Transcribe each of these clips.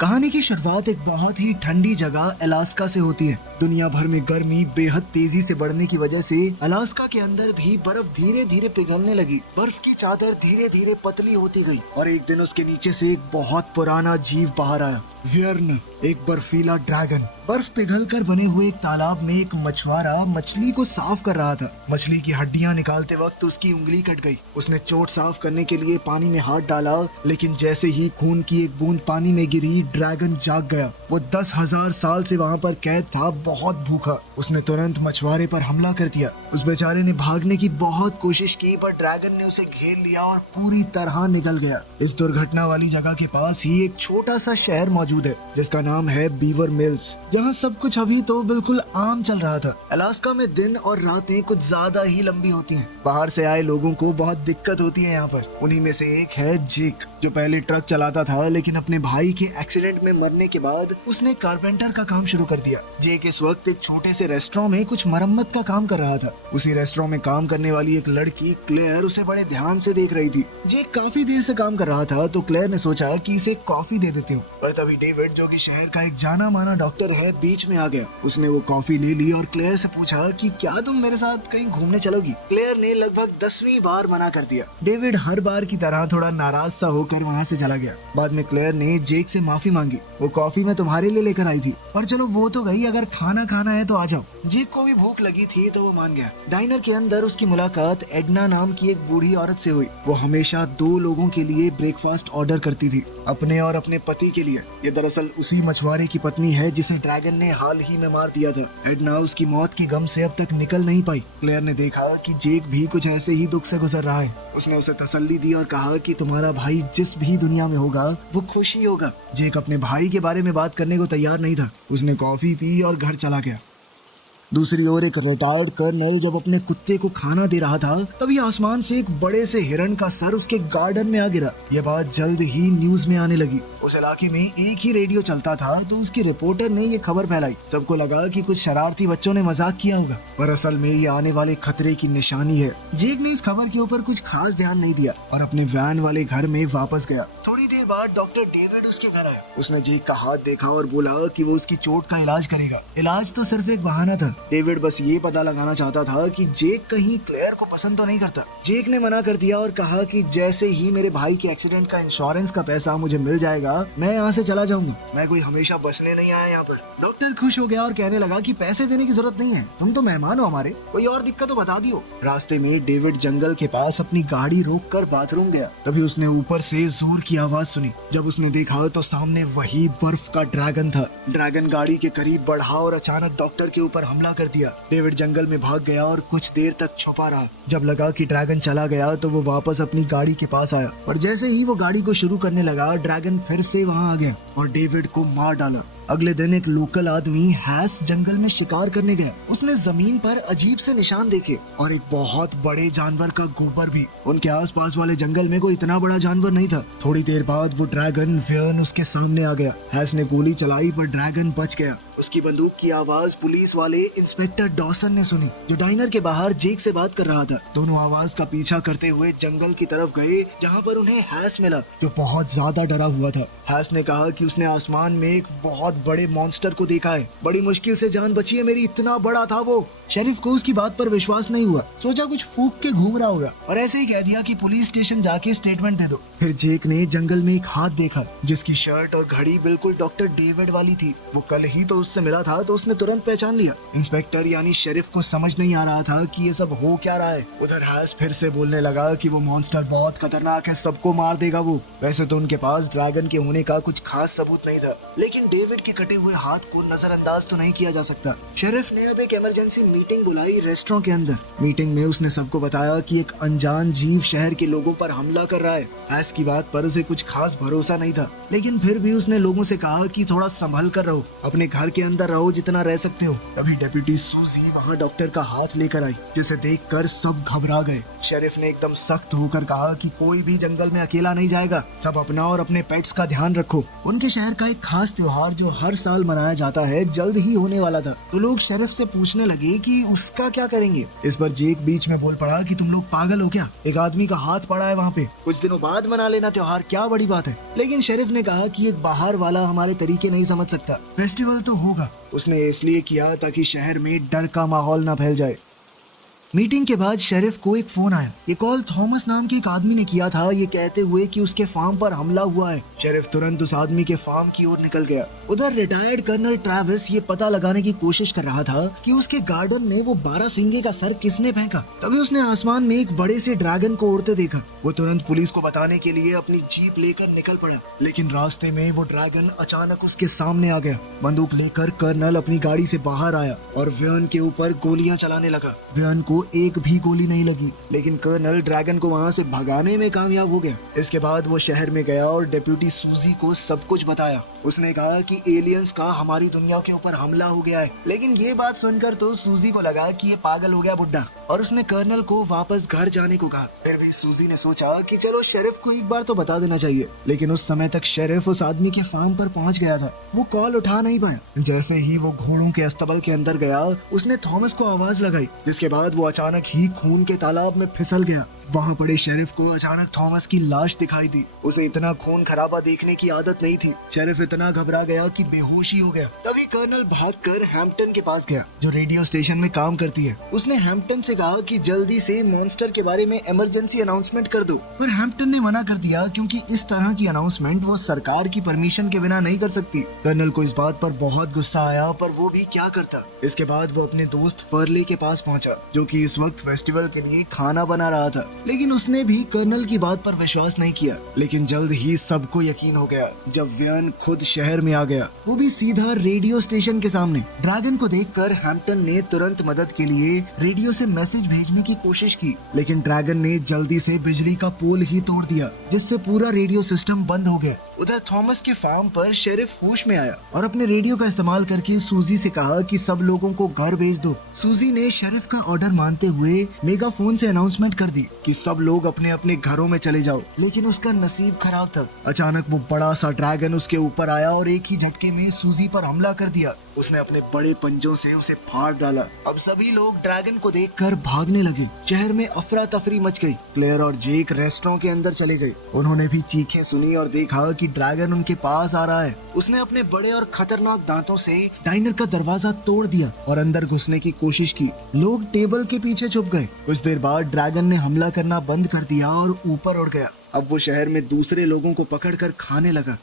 कहानी की शुरुआत एक बहुत ही ठंडी जगह अलास्का से होती है। दुनिया भर में गर्मी बेहद तेजी से बढ़ने की वजह से अलास्का के अंदर भी बर्फ धीरे धीरे पिघलने लगी। बर्फ की चादर धीरे धीरे पतली होती गई और एक दिन उसके नीचे से एक बहुत पुराना जीव बाहर आया। व्यर्न, एक बर्फीला ड्रैगन। बर्फ पिघलकर बने हुए एक तालाब में एक मछुआरा मछली को साफ कर रहा था। मछली की हड्डियां निकालते वक्त उसकी उंगली कट गई। उसने चोट साफ करने के लिए पानी में हाथ डाला, लेकिन जैसे ही खून की एक बूंद पानी में गिरी, ड्रैगन जाग गया। वो 10,000 साल से वहाँ पर कैद था, बहुत भूखा। उसने तुरंत मछुआरे पर हमला कर दिया। उस बेचारे ने भागने की बहुत कोशिश की, पर ड्रैगन ने उसे घेर लिया और पूरी तरह निगल गया। इस दुर्घटना वाली जगह के पास ही एक छोटा सा शहर मौजूद है जिसका नाम है बीवर मिल्स, जहाँ सब कुछ अभी तो बिल्कुल आम चल रहा था। अलास्का में दिन और रातें कुछ ज्यादा ही लंबी होती हैं। बाहर से आए लोगों को बहुत दिक्कत होती है यहाँ पर। उन्हीं में से एक है जेक, जो पहले ट्रक चलाता था, लेकिन अपने भाई के एक्सीडेंट में मरने के बाद उसने कारपेंटर का काम शुरू कर दिया। जेक इस वक्त एक छोटे से रेस्टोरेंट में कुछ मरम्मत का काम कर रहा था। उसी रेस्टोरेंट में काम करने वाली एक लड़की क्लेयर उसे बड़े ध्यान से देख रही थी। जेक काफी देर से काम कर रहा था, तो क्लेयर ने सोचा कि इसे कॉफी दे देती हूँ। पर तभी डेविड, जो कि शहर का एक जाना माना डॉक्टर है, बीच में आ गया। उसने वो कॉफी ले ली और क्लेयर से पूछा कि क्या तुम मेरे साथ कहीं घूमने चलोगी। क्लेयर ने लगभग 10वीं बार मना कर दिया। डेविड हर बार की तरह थोड़ा नाराज सा होकर वहाँ से चला गया। बाद में क्लेयर ने जेक से माफी मांगी। वो कॉफी मैं तुम्हारे लिए लेकर आई थी, पर चलो वो तो गई, अगर खाना खाना है तो आ जाओ। जेक को भी भूख लगी थी तो वो मान गया। डाइनर के अंदर उसकी मुलाकात एडना नाम की एक बूढ़ी औरत से हुई। वो हमेशा 2 लोगों के लिए ब्रेकफास्ट ऑर्डर करती थी, अपने और अपने पति के लिए। ये दरअसल उसी मछुआरे की पत्नी है जिसे ड्रैगन ने हाल ही में मार दिया था। एडना उसकी मौत की गम से अब तक निकल नहीं पाई। क्लेयर ने देखा कि जेक भी कुछ ऐसे ही दुख से गुजर रहा है। उसने उसे तसल्ली दी और कहा कि तुम्हारा भाई जिस भी दुनिया में होगा वो खुश ही होगा। जेक अपने भाई के बारे में बात करने को तैयार नहीं था। उसने कॉफी पी और घर चला गया। दूसरी ओर एक रिटायर्ड कर्नल जब अपने कुत्ते को खाना दे रहा था, तभी आसमान से एक बड़े से हिरण का सर उसके गार्डन में आ गिरा। यह बात जल्द ही न्यूज में आने लगी। उस इलाके में एक ही रेडियो चलता था, तो उसके रिपोर्टर ने ये खबर फैलाई। सबको लगा कि कुछ शरारती बच्चों ने मजाक किया होगा, पर असल में ये आने वाले खतरे की निशानी है। जेक ने इस खबर के ऊपर कुछ खास ध्यान नहीं दिया और अपने वैन वाले घर में वापस गया। थोड़ी देर बाद डॉक्टर डेविड उसके घर आया। उसने जेक का हाथ देखा और बोला कि वो उसकी चोट का इलाज करेगा। इलाज तो सिर्फ एक बहाना था। डेविड बस ये पता लगाना चाहता था कि जेक कहीं क्लेयर को पसंद तो नहीं करता। जेक ने मना कर दिया और कहा कि जैसे ही मेरे भाई के एक्सीडेंट का इंश्योरेंस का पैसा मुझे मिल जाएगा, मैं यहाँ से चला जाऊंगा। मैं कोई हमेशा बसने नहीं आया यहाँ पर। डॉक्टर खुश हो गया और कहने लगा कि पैसे देने की जरूरत नहीं है, तुम तो मेहमान हो हमारे, कोई और दिक्कत तो बता दियो। रास्ते में डेविड जंगल के पास अपनी गाड़ी रोककर बाथरूम गया। तभी उसने ऊपर से जोर की आवाज सुनी। जब उसने देखा तो सामने वही बर्फ का ड्रैगन था। ड्रैगन गाड़ी के करीब बढ़ा और अचानक डॉक्टर के ऊपर हमला कर दिया। डेविड जंगल में भाग गया और कुछ देर तक छुपा रहा। जब लगा कि ड्रैगन चला गया तो वो वापस अपनी गाड़ी के पास आया, और जैसे ही वो गाड़ी को शुरू करने लगा, ड्रैगन फिर से वहाँ आ गया और डेविड को मार डाला। अगले दिन एक लोकल आदमी हैस जंगल में शिकार करने गया। उसने जमीन पर अजीब से निशान देखे और एक बहुत बड़े जानवर का गोबर भी। उनके आसपास वाले जंगल में कोई इतना बड़ा जानवर नहीं था। थोड़ी देर बाद वो ड्रैगन व्यर्न उसके सामने आ गया। हैस ने गोली चलाई पर ड्रैगन बच गया। उसकी बंदूक की आवाज पुलिस वाले इंस्पेक्टर डॉसन ने सुनी, जो डाइनर के बाहर जेक से बात कर रहा था। दोनों आवाज का पीछा करते हुए जंगल की तरफ गए, जहाँ पर उन्हें हैस मिला, जो बहुत ज्यादा डरा हुआ था। हैस ने कहा कि उसने आसमान में एक बहुत बड़े मॉन्स्टर को देखा है। बड़ी मुश्किल से जान बची है मेरी, इतना बड़ा था वो। शेरिफ को उसकी बात पर विश्वास नहीं हुआ। सोचा कुछ फूंक के घूम रहा होगा और ऐसे ही कह दिया कि पुलिस स्टेशन जाके स्टेटमेंट दे दो। फिर जेक ने जंगल में एक हाथ देखा, जिसकी शर्ट और घड़ी बिल्कुल डॉक्टर डेविड वाली थी। वो कल ही तो उससे मिला था, तो उसने तुरंत पहचान लिया। इंस्पेक्टर यानी शेरिफ को समझ नहीं आ रहा था कि ये सब हो क्या रहा है। उधर हैस फिर से बोलने लगा कि वो मॉन्स्टर बहुत खतरनाक है, सबको मार देगा वो। वैसे तो उनके पास ड्रैगन के होने का कुछ खास सबूत नहीं था, लेकिन डेविड के कटे हुए हाथ को नजरअंदाज तो नहीं किया जा सकता। शेरिफ ने अब एक इमरजेंसी मीटिंग बुलाई रेस्टोरेंट के अंदर। मीटिंग में उसने सबको बताया कि एक अनजान जीव शहर के लोगों पर हमला कर रहा है। हैस की बात पर उसे कुछ खास भरोसा नहीं था, लेकिन फिर भी उसने लोगों से कहा कि थोड़ा संभल कर रहो, अपने घर के अंदर रहो जितना रह सकते हो। तभी डेप्यूटी सूजी वहाँ डॉक्टर का हाथ लेकर आई, जिसे देखकर सब घबरा गए। शेरिफ ने एकदम सख्त होकर कहा कि कोई भी जंगल में अकेला नहीं जाएगा, सब अपना और अपने पेट्स का ध्यान रखो। उनके शहर का एक खास त्योहार जो हर साल मनाया जाता है जल्द ही होने वाला था, तो लोग शेरिफ से पूछने लगे कि उसका क्या करेंगे। इस पर जेक बीच में बोल पड़ा कि तुम लोग पागल हो क्या, एक आदमी का हाथ पड़ा है वहाँ पे, कुछ दिनों बाद मना लेना त्योहार, क्या बड़ी बात है। लेकिन शेरिफ ने कहा कि एक बाहर वाला हमारे तरीके नहीं समझ सकता, फेस्टिवल तो होगा। उसने इसलिए किया ताकि शहर में डर का माहौल न फैल जाए। मीटिंग के बाद शेरिफ को एक फोन आया। ये कॉल थॉमस नाम के एक आदमी ने किया था, ये कहते हुए कि उसके फार्म पर हमला हुआ है। शेरिफ तुरंत उस आदमी के फार्म की ओर निकल गया। उधर रिटायर्ड कर्नल ट्रेविस ये पता लगाने की कोशिश कर रहा था कि उसके गार्डन में वो 12 सिंगे का सर किसने फेंका। तभी उसने आसमान में एक बड़े से ड्रैगन को उड़ते देखा। वो तुरंत पुलिस को बताने के लिए अपनी जीप लेकर निकल पड़ा, लेकिन रास्ते में वो ड्रैगन अचानक उसके सामने आ गया। बंदूक लेकर कर्नल अपनी गाड़ी से बाहर आया और व्यान के ऊपर गोलियां चलाने लगा। व्यान को एक भी गोली नहीं लगी, लेकिन कर्नल ड्रैगन को वहां से भगाने में कामयाब हो गया। इसके बाद वो शहर में गया और डेप्यूटी सूजी को सब कुछ बताया। उसने कहा कि एलियंस का हमारी दुनिया के ऊपर हमला हो गया है। लेकिन ये बात सुनकर तो सूजी को लगा कि ये पागल हो गया बुड्ढा, और उसने कर्नल को वापस घर जाने को कहा। फिर भी सूजी ने सोचा कि चलो शेरिफ को एक बार तो बता देना चाहिए। लेकिन उस समय तक शेरिफ उस आदमी के फार्म पर पहुंच गया था। वो कॉल उठा नहीं पाया। जैसे ही वो घोड़ों के अस्तबल के अंदर गया, उसने थॉमस को आवाज लगाई, जिसके बाद वो अचानक ही खून के तालाब में फिसल गया। वहाँ पड़े शेरिफ को अचानक थॉमस की लाश दिखाई दी। उसे इतना खून खराबा देखने की आदत नहीं थी। शेरिफ इतना घबरा गया कि बेहोशी हो गया। तभी कर्नल भागकर हैम्पटन के पास गया, जो रेडियो स्टेशन में काम करती है। उसने हैम्पटन से कहा कि जल्दी से मॉन्स्टर के बारे में इमरजेंसी अनाउंसमेंट कर दो, पर हैम्पटन ने मना कर दिया क्योंकि इस तरह की अनाउंसमेंट वो सरकार की परमिशन के बिना नहीं कर सकती। कर्नल को इस बात पर बहुत गुस्सा आया, पर वो भी क्या करता। इसके बाद वो अपने दोस्त फर्ले के पास पहुंचा, जो कि इस वक्त फेस्टिवल के लिए खाना बना रहा था। लेकिन उसने भी कर्नल की बात पर विश्वास नहीं किया। लेकिन जल्द ही सबको यकीन हो गया जब व्यान खुद शहर में आ गया, वो भी सीधा रेडियो स्टेशन के सामने। ड्रैगन को देखकर हैम्पटन ने तुरंत मदद के लिए रेडियो से मैसेज भेजने की कोशिश की, लेकिन ड्रैगन ने जल्दी से बिजली का पोल ही तोड़ दिया, जिससे पूरा रेडियो सिस्टम बंद हो गया। उधर थॉमस के फार्म पर शेरिफ होश में आया और अपने रेडियो का इस्तेमाल करके सूजी से कहा कि सब लोगों को घर भेज दो। सूजी ने शेरिफ का ऑर्डर मानते हुए मेगाफोन से अनाउंसमेंट कर दी कि सब लोग अपने अपने घरों में चले जाओ। लेकिन उसका नसीब खराब था। अचानक वो बड़ा सा ड्रैगन उसके ऊपर आया और एक ही झटके में सूजी पर हमला कर दिया। उसने अपने बड़े पंजों से उसे फाड़ डाला। अब सभी लोग ड्रैगन को देखकर भागने लगे। शहर में अफरा तफरी मच गई। क्लेयर और जेक रेस्टोरेंट के अंदर चले गए। उन्होंने भी चीखें सुनी और देखा कि ड्रैगन उनके पास आ रहा है। उसने अपने बड़े और खतरनाक दांतों से डाइनर का दरवाजा तोड़ दिया और अंदर घुसने की कोशिश की। लोग टेबल के पीछे छुप गए। कुछ देर बाद ड्रैगन ने हमला करना बंद कर दिया और ऊपर उड़ गया। अब वो शहर में दूसरे लोगों को पकड़कर खाने लगा।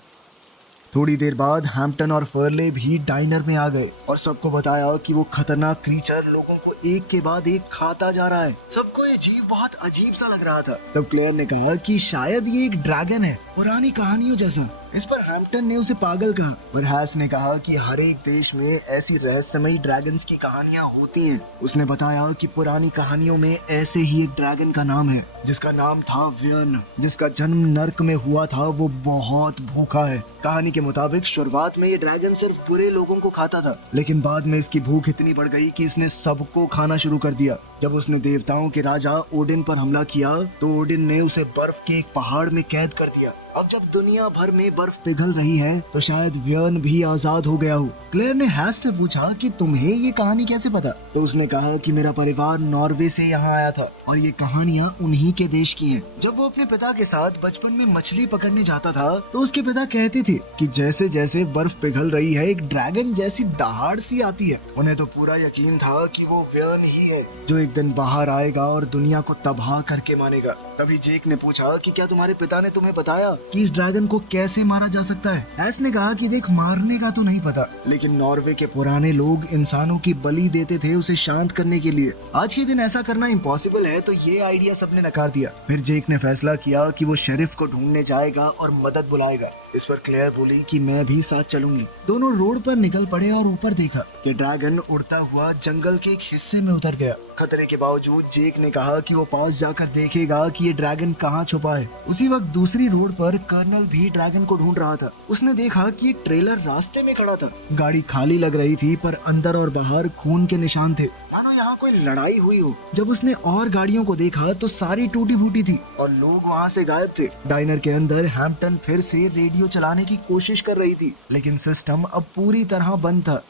थोड़ी देर बाद हैम्पटन और फर्ले भी डाइनर में आ गए और सबको बताया कि वो खतरनाक क्रीचर लोगों को एक के बाद एक खाता जा रहा है। सबको ये जीव बहुत अजीब सा लग रहा था। तब क्लेयर ने कहा कि शायद ये एक ड्रैगन है, पुरानी कहानियों जैसा। इस पर हैम्पटन ने उसे पागल कहा और हैस ने कहा कि हर एक देश में ऐसी रहस्यमयी ड्रैगन्स की कहानियां होती हैं। उसने बताया कि पुरानी कहानियों में ऐसे ही एक ड्रैगन का नाम है, जिसका नाम था व्यन, जिसका जन्म नर्क में हुआ था। वो बहुत भूखा है। कहानी के मुताबिक शुरुआत में ये ड्रैगन सिर्फ बुरे लोगों को खाता था, लेकिन बाद में इसकी भूख इतनी बढ़ गई कि इसने सबको खाना शुरू कर दिया। जब उसने देवताओं के राजा ओडिन पर हमला किया तो ओडिन ने उसे बर्फ के एक पहाड़ में कैद कर दिया। अब जब दुनिया भर में बर्फ पिघल रही है तो शायद व्यन भी आजाद हो गया हो। क्लेयर ने हैस से पूछा कि तुम्हें ये कहानी कैसे पता? तो उसने कहा कि मेरा परिवार नॉर्वे से यहाँ आया था और ये कहानियाँ उन्हीं के देश की हैं। जब वो अपने पिता के साथ बचपन में मछली पकड़ने जाता था तो उसके पिता कहते थे कि जैसे जैसे बर्फ पिघल रही है एक ड्रैगन जैसी दहाड़ सी आती है। उन्हें तो पूरा यकीन था कि वो व्यन ही है जो एक दिन बाहर आएगा और दुनिया को तबाह करके मानेगा। तभी जेक ने पूछा कि क्या तुम्हारे पिता ने तुम्हें बताया कि इस ड्रैगन को कैसे मारा जा सकता है? हैस ने कहा कि देख, मारने का तो नहीं पता, लेकिन नॉर्वे के पुराने लोग इंसानों की बलि देते थे उसे शांत करने के लिए। आज के दिन ऐसा करना इम्पॉसिबल है, तो ये आइडिया सबने नकार दिया। फिर जेक ने फैसला किया कि वो शेरिफ को ढूंढने जाएगा और मदद बुलाएगा। इस पर क्लेयर बोली कि मैं भी साथ चलूंगी। दोनों रोड पर निकल पड़े और ऊपर देखा कि ड्रैगन उड़ता हुआ जंगल के एक हिस्से में उतर गया। खतरे के बावजूद जेक ने कहा कि वो पास जाकर देखेगा कि ये ड्रैगन कहाँ छुपा है। उसी वक्त दूसरी रोड पर कर्नल भी ड्रैगन को ढूंढ रहा था। उसने देखा कि एक ट्रेलर रास्ते में खड़ा था। गाड़ी खाली लग रही थी पर अंदर और बाहर खून के निशान थे, मानो यहाँ कोई लड़ाई हुई हो। जब उसने और गाड़ियों को देखा तो सारी टूटी फूटी थी और लोग वहाँ से गायब थे। डाइनर के अंदर हैम्पटन फिर से रेडियो चलाने की कोशिश कर रही थी, लेकिन सिस्टम अब पूरी तरह बंद था।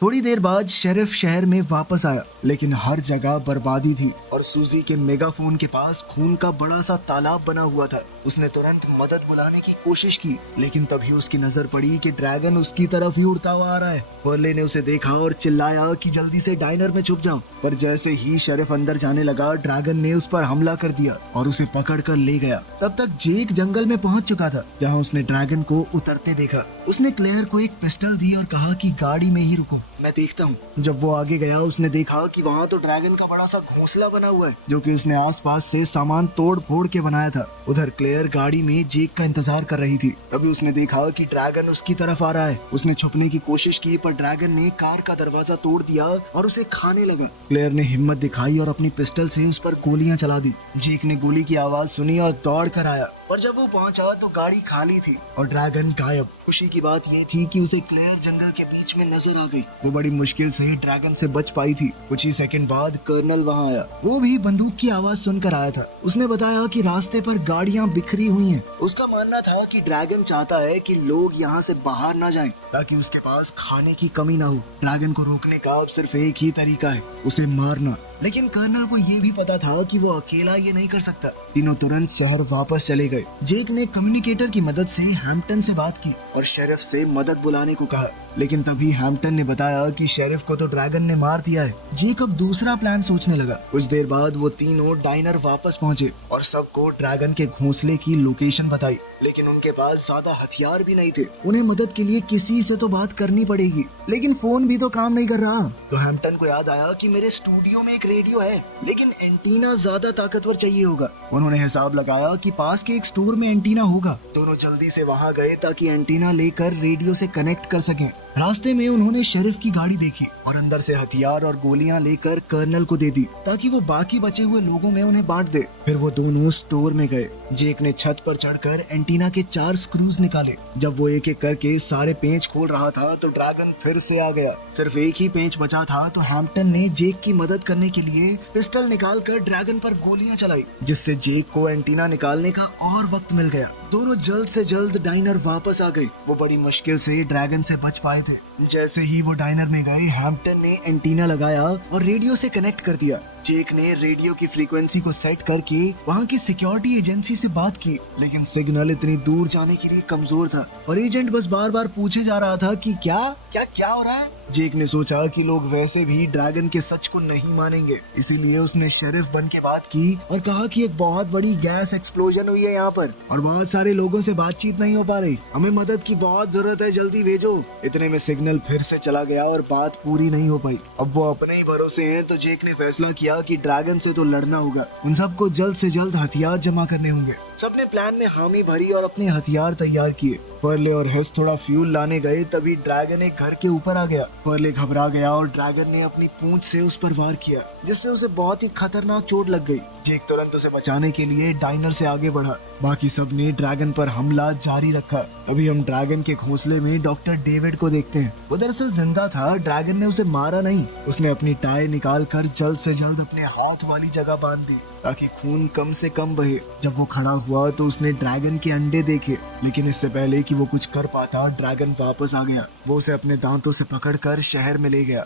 थोड़ी देर बाद शेरिफ शहर में वापस आया, लेकिन हर जगह बर्बादी थी और सूजी के मेगाफोन के पास खून का बड़ा सा तालाब बना हुआ था। उसने तुरंत मदद बुलाने की कोशिश की, लेकिन तभी उसकी नजर पड़ी कि ड्रैगन उसकी तरफ ही उड़ता हुआ आ रहा है। फर्ले ने उसे देखा और चिल्लाया कि जल्दी से डाइनर में छुप जाओ। पर जैसे ही शेरिफ अंदर जाने लगा, ड्रैगन ने उस पर हमला कर दिया और उसे पकड़ कर ले गया। तब तक जेक जंगल में पहुंच चुका था, जहाँ उसने ड्रैगन को उतरते देखा। उसने क्लेयर को एक पिस्टल दी और कहा कि गाड़ी में ही रुको, मैं देखता हूँ। जब वो आगे गया, उसने देखा कि वहाँ तो ड्रैगन का बड़ा सा घोंसला बना हुआ है, जो कि उसने आसपास से सामान तोड़ फोड़ के बनाया था। उधर क्लेयर गाड़ी में जेक का इंतजार कर रही थी। तभी उसने देखा कि ड्रैगन उसकी तरफ आ रहा है। उसने छुपने की कोशिश की, पर ड्रैगन ने कार का दरवाजा तोड़ दिया और उसे खाने लगा। क्लेयर ने हिम्मत दिखाई और अपनी पिस्टल से उस पर गोलियां चला दी। जेक ने गोली की आवाज सुनी और दौड़ कर आया, और जब वो पहुंचा तो गाड़ी खाली थी और ड्रैगन गायब। खुशी की बात ये थी कि उसे क्लेयर जंगल के बीच में नजर आ गई। वो बड़ी मुश्किल से ड्रैगन से बच पाई थी। कुछ ही सेकंड बाद कर्नल वहां आया। वो भी बंदूक की आवाज सुनकर आया था। उसने बताया कि रास्ते पर गाड़ियां बिखरी हुई हैं। उसका मानना था कि ड्रैगन चाहता है कि लोग यहाँ से बाहर ना जाएं, ताकि उसके पास खाने की कमी ना हो। ड्रैगन को रोकने का अब सिर्फ एक ही तरीका है, उसे मारना। लेकिन कर्नल को ये भी पता था कि वो अकेला ये नहीं कर सकता। तीनों तुरंत शहर वापस चले गए। जेक ने कम्युनिकेटर की मदद से हैम्पटन से बात की और शेरिफ से मदद बुलाने को कहा, लेकिन तभी हैम्पटन ने बताया कि शेरिफ को तो ड्रैगन ने मार दिया है। जेक अब दूसरा प्लान सोचने लगा। कुछ देर बाद वो तीनों डाइनर वापस पहुंचे और सबको ड्रैगन के घोंसले की लोकेशन बताई, लेकिन उनके पास ज्यादा हथियार भी नहीं थे। उन्हें मदद के लिए किसी से तो बात करनी पड़ेगी, लेकिन फोन भी तो काम नहीं कर रहा। तो हैम्पटन को याद आया कि मेरे स्टूडियो में एक रेडियो है, लेकिन एंटीना ज्यादा ताकतवर चाहिए होगा। उन्होंने हिसाब लगाया कि पास के एक स्टोर में एंटीना होगा। दोनों जल्दी से वहां गए ताकि एंटीना लेकर रेडियो से कनेक्ट कर सकें। रास्ते में उन्होंने शेरिफ की गाड़ी देखी और अंदर से हथियार और गोलियां लेकर कर्नल को दे दी, ताकि वो बाकी बचे हुए लोगों में उन्हें बांट दे। फिर वो दोनों स्टोर में गए। जेक ने छत पर चढ़कर एंटीना के 4 स्क्रूज निकाले। जब वो एक एक करके सारे पेंच खोल रहा था तो ड्रैगन फिर से आ गया। सिर्फ एक ही पेंच बचा था तो हैम्पटन ने जेक की मदद करने के लिए पिस्टल निकालकर ड्रैगन पर गोलियां चलाई, जिससे जेक को एंटीना निकालने का और वक्त मिल गया। दोनों जल्द से जल्द डाइनर वापस आ गए। वो बड़ी मुश्किल से ड्रैगन से बच पाए थे। जैसे ही वो डाइनर में गए, हैम्पटन ने एंटीना लगाया और रेडियो से कनेक्ट कर दिया। जेक ने रेडियो की फ्रीक्वेंसी को सेट करके वहाँ की सिक्योरिटी एजेंसी से बात की, लेकिन सिग्नल इतनी दूर जाने के लिए कमजोर था और एजेंट बस बार बार पूछे जा रहा था कि क्या क्या क्या हो रहा है। जेक ने सोचा कि लोग वैसे भी ड्रैगन के सच को नहीं मानेंगे, इसीलिए उसने शेरिफ बन के बात की और कहा कि एक बहुत बड़ी गैस एक्सप्लोजन हुई है यहाँ पर और बहुत सारे लोगों से बातचीत नहीं हो पा रही। हमें मदद की बहुत जरूरत है, जल्दी भेजो। इतने में सिग्नल फिर से चला गया और बात पूरी नहीं हो पाई। अब वो अपने ही भरोसे हैं, तो जेक ने फैसला किया कि ड्रैगन से तो लड़ना होगा। उन सबको जल्द से जल्द हथियार जमा करने होंगे। सबने प्लान में हामी भरी और अपने हथियार तैयार किए। फर्ले और हेस थोड़ा फ्यूल लाने गए, तभी ड्रैगन एक घर के ऊपर आ गया। फर्ले घबरा गया और ड्रैगन ने अपनी पूंछ से उस पर वार किया, जिससे उसे बहुत ही खतरनाक चोट लग गई। जेक तुरंत उसे बचाने के लिए डाइनर से आगे बढ़ा। बाकी सब ने ड्रैगन पर हमला जारी रखा। अभी हम ड्रैगन के घोंसले में डॉक्टर डेविड को देखते हैं। वो दरअसल जिंदा था। ड्रैगन ने उसे मारा नहीं। उसने अपनी टाई निकाल कर जल्द से जल्द अपने हाथ वाली जगह बांध दी, ताकि खून कम से कम बहे। जब वो खड़ा हुआ तो उसने ड्रैगन के अंडे देखे, लेकिन इससे पहले कि वो कुछ कर पाता, ड्रैगन वापस आ गया। वो उसे अपने दांतों से पकड़कर शहर में ले गया।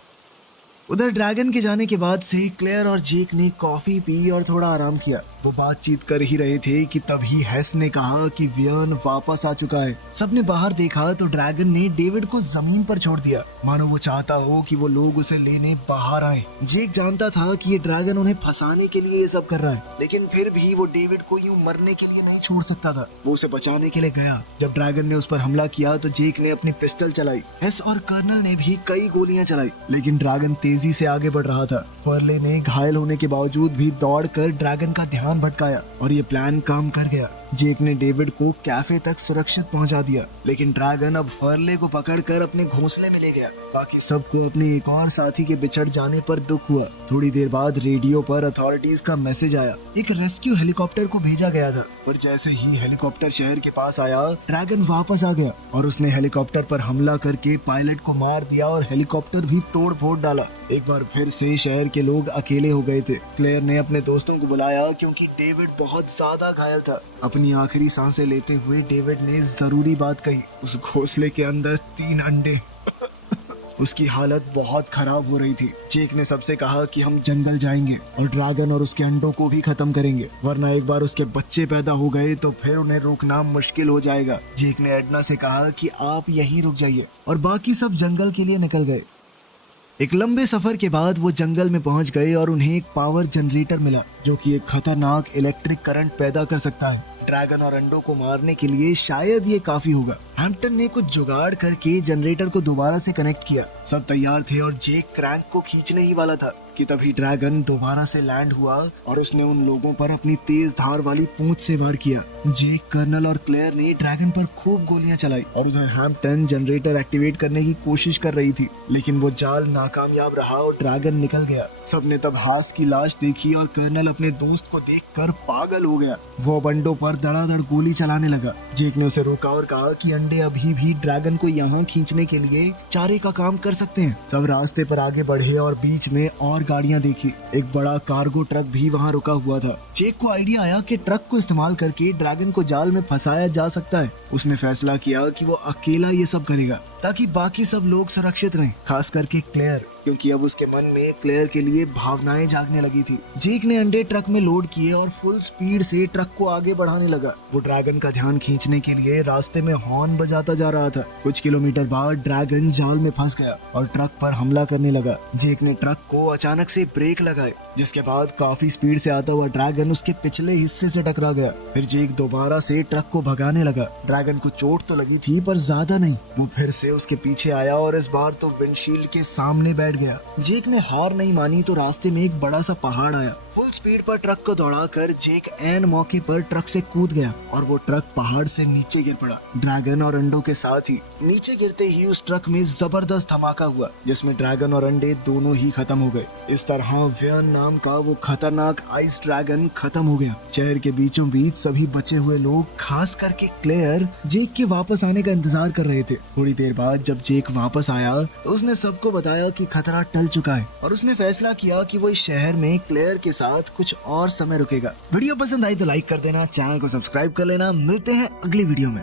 उधर ड्रैगन के जाने के बाद से क्लेयर और जेक ने कॉफी पी और थोड़ा आराम किया। वो बातचीत कर ही रहे थे कि तभी हेस ने कहा कि वियर्न वापस आ चुका है। सबने बाहर देखा तो ड्रैगन ने डेविड को जमीन पर छोड़ दिया, मानो वो चाहता हो कि वो लोग उसे लेने बाहर आए। जेक जानता था कि ये ड्रैगन उन्हें फंसाने के लिए ये सब कर रहा है, लेकिन फिर भी वो डेविड को यूं मरने के लिए नहीं छोड़ सकता था। वो उसे बचाने के लिए गया। जब ड्रैगन ने उस पर हमला किया तो जेक ने अपनी पिस्टल चलाई। हेस और कर्नल ने भी कई गोलियां चलाई, लेकिन ड्रैगन तेजी से आगे बढ़ रहा था। फर्ले ने घायल होने के बावजूद भी दौड़कर ड्रैगन का ध्यान भटकाया और ये प्लान काम कर गया। जेक ने डेविड को कैफे तक सुरक्षित पहुंचा दिया, लेकिन ड्रैगन अब फर्ले को पकड़कर अपने घोंसले में ले गया। बाकी सबको अपने एक और साथी के बिछड़ जाने पर दुख हुआ। थोड़ी देर बाद रेडियो पर अथॉरिटीज का मैसेज आया। एक रेस्क्यू हेलीकॉप्टर को भेजा गया था, और जैसे ही हेलीकॉप्टर शहर के पास आया, ड्रैगन वापस आ गया और उसने हेलीकॉप्टर पर हमला करके पायलट को मार दिया और हेलीकॉप्टर भी तोड़ फोड़ डाला। एक बार फिर से शहर के लोग अकेले हो गए थे। क्लेयर ने अपने दोस्तों को बुलाया क्योंकि डेविड बहुत ज्यादा घायल था। अपनी आखिरी सांसें लेते हुए डेविड ने जरूरी बात कही। उस घोंसले के अंदर 3 अंडे। उसकी हालत बहुत खराब हो रही थी। जेक ने सबसे कहा कि हम जंगल जाएंगे और ड्रैगन और उसके अंडों को भी खत्म करेंगे, वरना एक बार उसके बच्चे पैदा हो गए तो फिर उन्हें रोकना मुश्किल हो जाएगा। जेक ने एडना से कहा कि आप यहीं रुक जाइए, और बाकी सब जंगल के लिए निकल गए। एक लंबे सफर के बाद वो जंगल में पहुंच गए और उन्हें एक पावर जनरेटर मिला, जो कि एक खतरनाक इलेक्ट्रिक करंट पैदा कर सकता है। ड्रैगन और अंडों को मारने के लिए शायद ये काफी होगा। हैम्पटन ने कुछ जुगाड़ करके जनरेटर को दोबारा से कनेक्ट किया। सब तैयार थे और जेक क्रैंक को खींचने ही वाला था कि तभी ड्रैगन दोबारा से लैंड हुआ और उसने उन लोगों पर अपनी तेज धार वाली पूंछ से वार किया। जेक, कर्नल और क्लेयर ने ड्रैगन पर खूब गोलियां चलाई और उधर हैम्पटन जनरेटर एक्टिवेट करने की कोशिश कर रही थी, लेकिन वो जाल नाकामयाब रहा और ड्रैगन निकल गया। सबने तब हास की लाश देखी और कर्नल अपने दोस्त को देखकर पागल हो गया। वो अंडों पर धड़ाधड़ गोली चलाने लगा। जेक ने उसे रोका और कहा कि अंडे अभी भी ड्रैगन को यहाँ खींचने के लिए चारे का काम कर सकते हैं। सब रास्ते पर आगे बढ़े और बीच में और गाड़ियां देखी। एक बड़ा कार्गो ट्रक भी वहाँ रुका हुआ था। जेक को आइडिया आया कि ट्रक को इस्तेमाल करके ड्रैगन को जाल में फंसाया जा सकता है। उसने फैसला किया कि वो अकेला ये सब करेगा ताकि बाकी सब लोग सुरक्षित रहें, खास करके क्लेयर, क्योंकि अब उसके मन में क्लेयर के लिए भावनाएं जागने लगी थी। जेक ने अंडे ट्रक में लोड किए और फुल स्पीड से ट्रक को आगे बढ़ाने लगा। वो ड्रैगन का ध्यान खींचने के लिए रास्ते में हॉर्न बजाता जा रहा था। कुछ किलोमीटर बाद ड्रैगन जाल में फंस गया और ट्रक पर हमला करने लगा। जेक ने ट्रक को अचानक से ब्रेक लगाए, जिसके बाद काफी स्पीड से आता हुआ ड्रैगन उसके पिछले हिस्से से टकरा गया। फिर जेक दोबारा से ट्रक को भगाने लगा। ड्रैगन को चोट तो लगी थी पर ज्यादा नहीं। वो फिर से उसके पीछे आया और इस बार तो विंडशील्ड के सामने बैठ गया। जेक ने हार नहीं मानी तो रास्ते में एक बड़ा सा पहाड़ आया। फुल स्पीड पर ट्रक को दौड़ाकर जेक ऐन मौके पर ट्रक से कूद गया और वो ट्रक पहाड़ से नीचे गिर पड़ा। ड्रैगन और अंडों के साथ ही नीचे गिरते ही उस ट्रक में जबरदस्त धमाका हुआ, जिसमें ड्रैगन और अंडे दोनों ही खत्म हो गए। इस तरह व्यन नाम का वो खतरनाक आइस ड्रैगन खत्म हो गया। शहर के बीचों बीच सभी बचे हुए लोग, खास करके क्लेयर, जेक के वापस आने का इंतजार कर रहे थे। थोड़ी देर बाद जब जेक वापस आया तो उसने सबको बताया कि खतरा टल चुका है और उसने फैसला किया कि वो इस शहर में क्लेयर के साथ कुछ और समय रुकेगा। वीडियो पसंद आई तो लाइक कर देना, चैनल को सब्सक्राइब कर लेना। मिलते हैं अगली वीडियो में।